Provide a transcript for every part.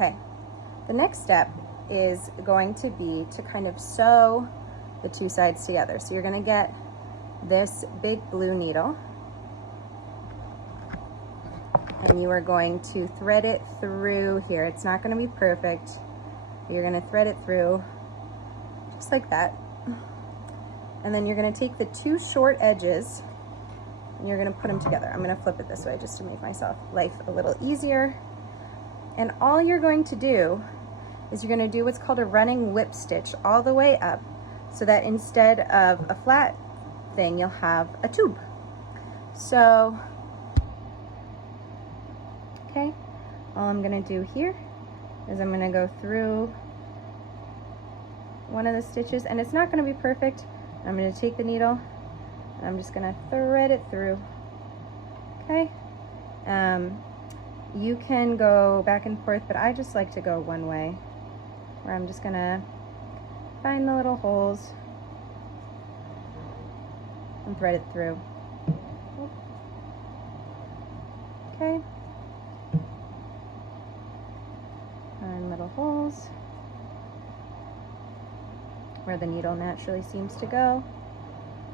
Okay, the next step is going to be to kind of sew the two sides together. So you're going to get this big blue needle and you are going to thread it through here. It's not going to be perfect. You're going to thread it through just like that. And then you're going to take the two short edges and you're going to put them together. I'm going to flip it this way just to make myself life a little easier. And all you're going to do is you're going to do what's called a running whip stitch all the way up, so that instead of a flat thing, you'll have a tube. So, okay, all I'm going to do here is I'm going to go through one of the stitches, and it's not going to be perfect. I'm going to take the needle and I'm just going to thread it through. Okay. You can go back and forth, but I just like to go one way, where I'm just going to find the little holes and thread it through. Okay. Find little holes where the needle naturally seems to go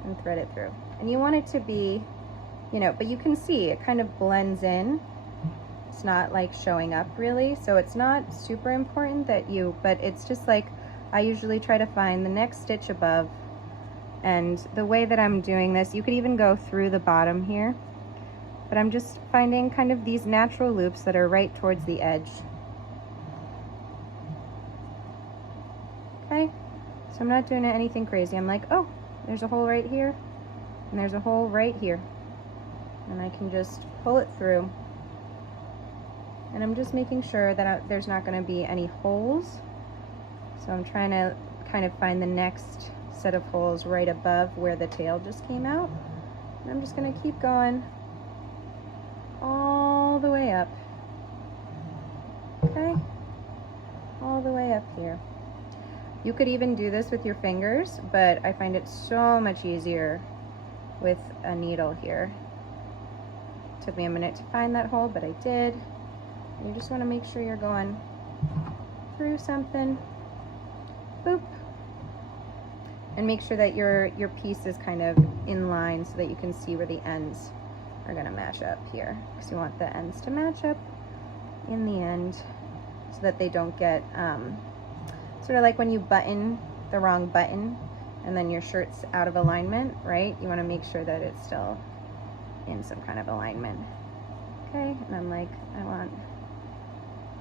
and thread it through. And you want it to be, you know, but you can see it kind of blends in. It's not like showing up really, so it's not super important that you, but it's just like I usually try to find the next stitch above. And the way that I'm doing this, you could even go through the bottom here, but I'm just finding kind of these natural loops that are right towards the edge. Okay, so I'm not doing anything crazy. I'm like, oh, there's a hole right here, and there's a hole right here, and I can just pull it through. And I'm just making sure that there's not going to be any holes. So I'm trying to kind of find the next set of holes right above where the tail just came out. And I'm just going to keep going all the way up. Okay, all the way up here. You could even do this with your fingers, but I find it so much easier with a needle here. It took me a minute to find that hole, but I did. You just want to make sure you're going through something. Boop. And make sure that your piece is kind of in line so that you can see where the ends are going to match up here. Because you want the ends to match up in the end so that they don't get sort of like when you button the wrong button and then your shirt's out of alignment, right? You want to make sure that it's still in some kind of alignment. Okay, and I'm like, I want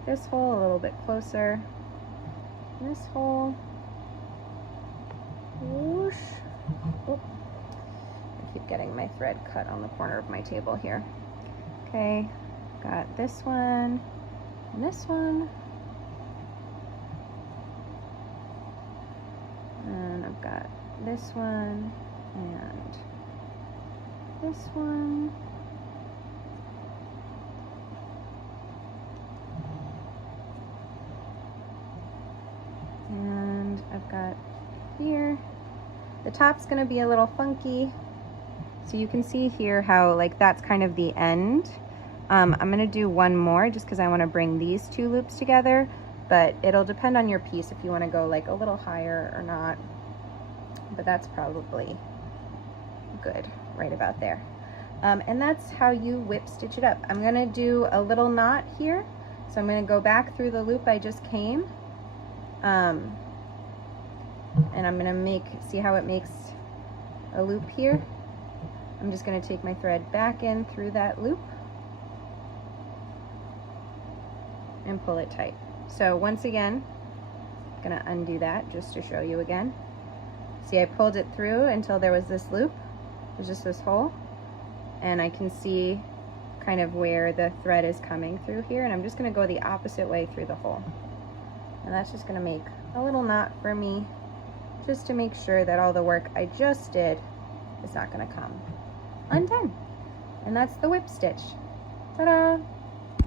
this hole a little bit closer. This hole. Whoosh. Oh, I keep getting my thread cut on the corner of my table here. Okay, got this one and this one. And I've got this one and this one. And I've got here. The top's gonna be a little funky. So you can see here how like that's kind of the end. I'm gonna do one more just because I wanna bring these two loops together, but it'll depend on your piece if you wanna go like a little higher or not. But that's probably good right about there. And that's how you whip stitch it up. I'm gonna do a little knot here. So I'm gonna go back through the loop I just came. And I'm gonna see how it makes a loop here. I'm just gonna take my thread back in through that loop and pull it tight. So once again, I'm gonna undo that just to show you again. See, I pulled it through until there was this loop. There's just this hole, and I can see kind of where the thread is coming through here, and I'm just gonna go the opposite way through the hole. And that's just gonna make a little knot for me, just to make sure that all the work I just did is not gonna come undone. And that's the whip stitch. Ta-da!